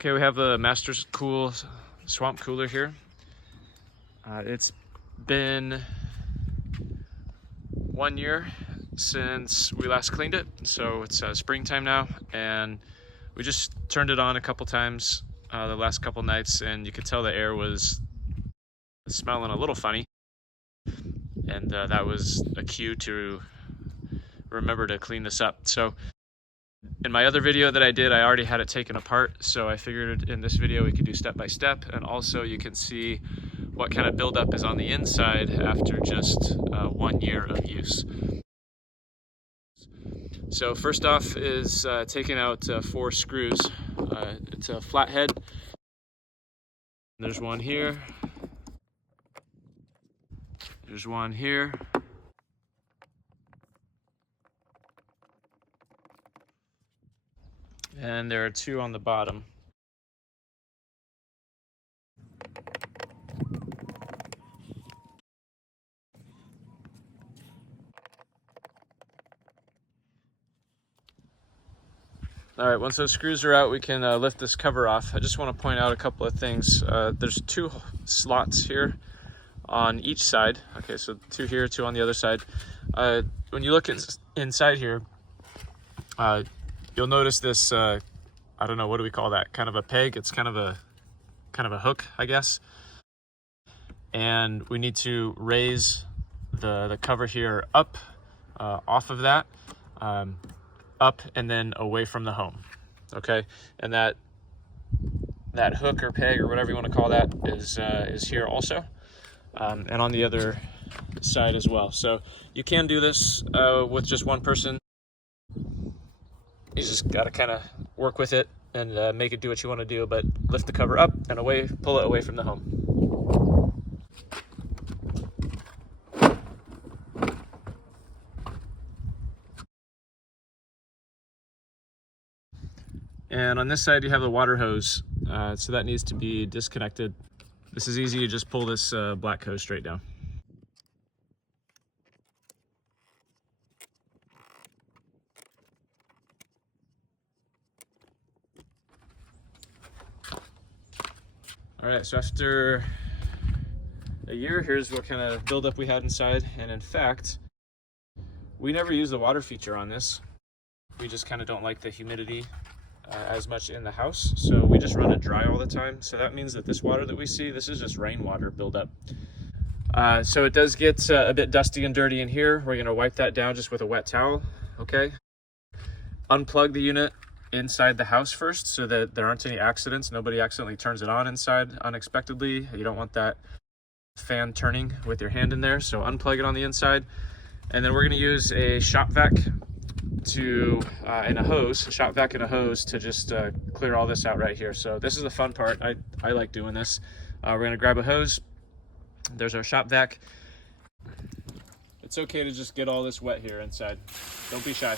Okay, we have the MasterCool swamp cooler here. It's been 1 year since we last cleaned it, so it's springtime now, and we just turned it on a couple times the last couple nights, and you could tell the air was smelling a little funny, and that was a cue to remember to clean this up. So in my other video that I did, I already had it taken apart, so I figured in this video we could do step by step, and also you can see what kind of buildup is on the inside after just 1 year of use. So first off is taking out 4 screws. It's a flathead. There's one here. There's one here. And there are 2 on the bottom. All right, once those screws are out, we can lift this cover off. I just want to point out a couple of things. There's 2 slots here on each side. Okay, so 2 here, 2 on the other side. When you look inside here, you'll notice this, I don't know, what do we call that? Kind of a peg. It's kind of a hook, I guess. And we need to raise the cover here up, off of that, up and then away from the home. Okay, and that hook or peg or whatever you want to call that is here also, and on the other side as well. So you can do this with just one person. You just got to kind of work with it and make it do what you want to do, but lift the cover up and away, pull it away from the home. And on this side you have the water hose, so that needs to be disconnected. This is easy, you just pull this black hose straight down. All right, so after a year, here's what kind of buildup we had inside. And in fact, we never use the water feature on this. We just kind of don't like the humidity as much in the house, so we just run it dry all the time. So that means that this water that we see, this is just rainwater buildup. So it does get a bit dusty and dirty in here. We're gonna wipe that down just with a wet towel, okay? Unplug the unit inside the house first so that there aren't any accidents. Nobody accidentally turns it on inside unexpectedly. You don't want that fan turning with your hand in there, so unplug it on the inside. And then we're gonna use a shop vac and a hose to just clear all this out right here. So this is the fun part. I like doing this. We're gonna grab a hose. There's our shop vac. It's okay to just get all this wet here inside. Don't be shy.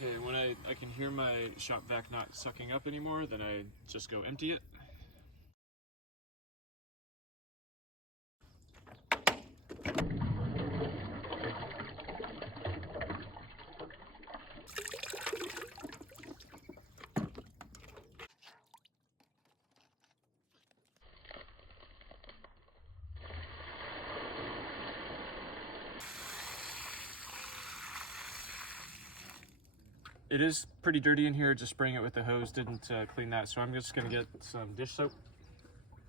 Okay, when I can hear my shop vac not sucking up anymore, then I just go empty it. It is pretty dirty in here. Just spraying it with the hose didn't clean that, so I'm just gonna get some dish soap.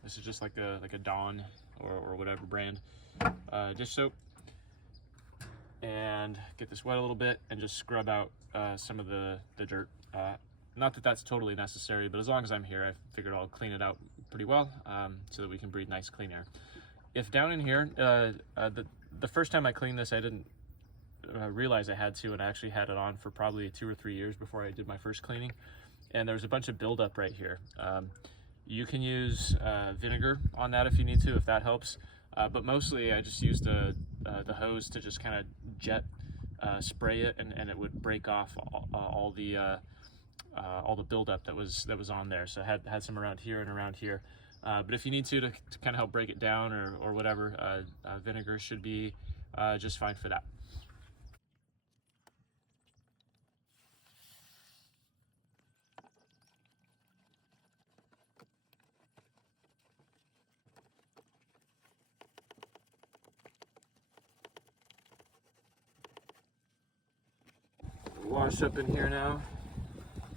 This is just like a Dawn or whatever brand dish soap. and get this wet a little bit and just scrub out some of the dirt. Not that that's totally necessary, but as long as I'm here, I figured I'll clean it out pretty well so that we can breathe nice clean air. If down in here, the first time I cleaned this, I didn't realize I had to, and I actually had it on for probably 2 or 3 years before I did my first cleaning, and there was a bunch of buildup right here. You can use vinegar on that if you need to, if that helps, but mostly I just used the hose to just kind of jet spray it, and it would break off all the buildup that was on there. So I had some around here and around here. But if you need to kind of help break it down or whatever, vinegar should be just fine for that. Wash up in here now.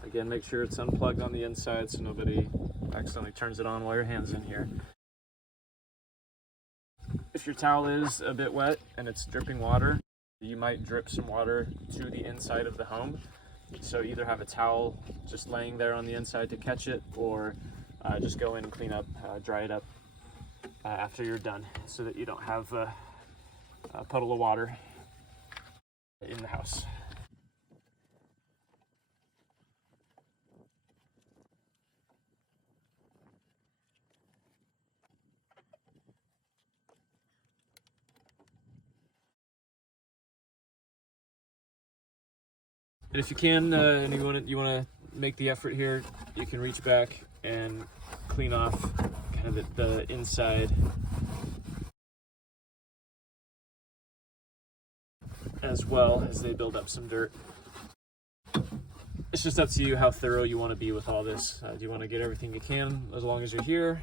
Again, make sure it's unplugged on the inside so nobody accidentally turns it on while your hand's in here. If your towel is a bit wet and it's dripping water, you might drip some water to the inside of the home. So either have a towel just laying there on the inside to catch it, or just go in and clean up, dry it up after you're done, so that you don't have a puddle of water in the house. And if you can, and you want to make the effort here, you can reach back and clean off kind of the inside as well as they build up some dirt. It's just up to you how thorough you want to be with all this. Do you want to get everything you can as long as you're here,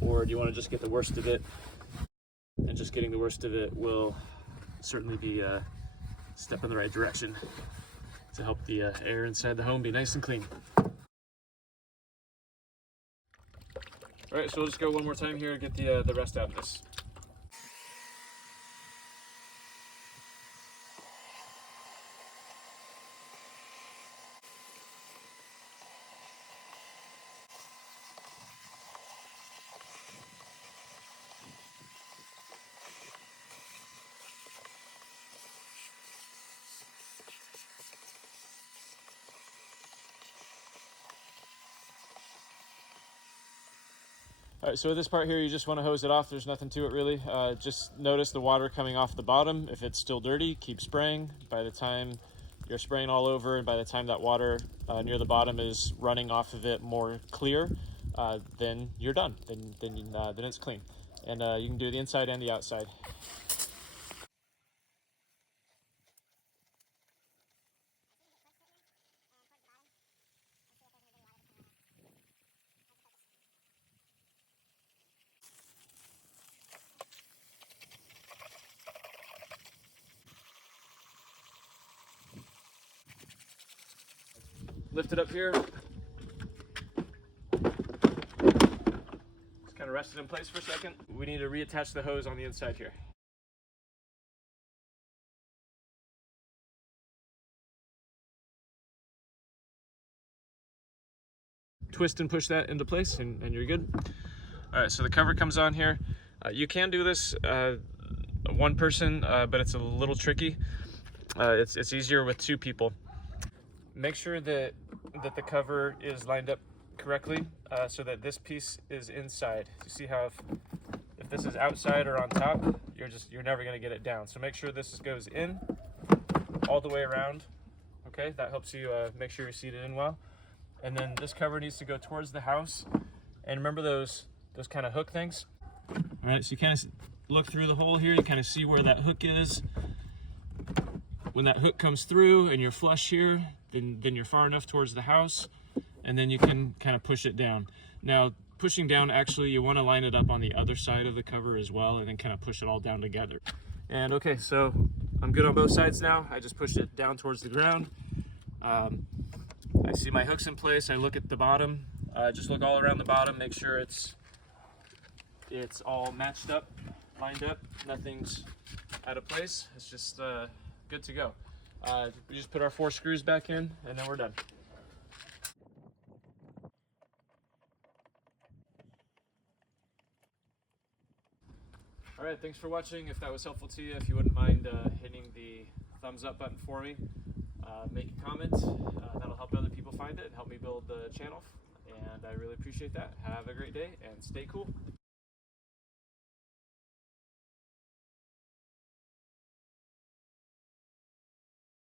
or do you want to just get the worst of it? And just getting the worst of it will certainly be a step in the right direction to help the air inside the home be nice and clean. All right, so we'll just go one more time here and get the rest out of this. All right, so this part here, you just want to hose it off. There's nothing to it really. Just notice the water coming off the bottom. If it's still dirty, keep spraying. By the time you're spraying all over, and by the time that water near the bottom is running off of it more clear, then you're done. Then it's clean. And you can do the inside and the outside. Lift it up here. Just kind of rest it in place for a second. We need to reattach the hose on the inside here. Twist and push that into place, and you're good. All right, so the cover comes on here. You can do this one person, but it's a little tricky. It's easier with 2 people. Make sure that the cover is lined up correctly, so that this piece is inside. You see how if this is outside or on top, you're never going to get it down. So make sure this goes in all the way around. Okay, that helps you make sure you're seated in well. And then this cover needs to go towards the house. And remember those kind of hook things. All right, so you kind of look through the hole here. You kind of see where that hook is. When that hook comes through and you're flush here, then you're far enough towards the house, and then you can kind of push it down. Now, pushing down, actually, you want to line it up on the other side of the cover as well, and then kind of push it all down together. And okay, so I'm good on both sides now. I just pushed it down towards the ground. I see my hooks in place. I look at the bottom. Just look all around the bottom, make sure it's all matched up, lined up. Nothing's out of place. It's just good to go. We just put our 4 screws back in and then we're done. All right, thanks for watching. If that was helpful to you, if you wouldn't mind hitting the thumbs up button for me, make a comment. That'll help other people find it and help me build the channel. And I really appreciate that. Have a great day and stay cool.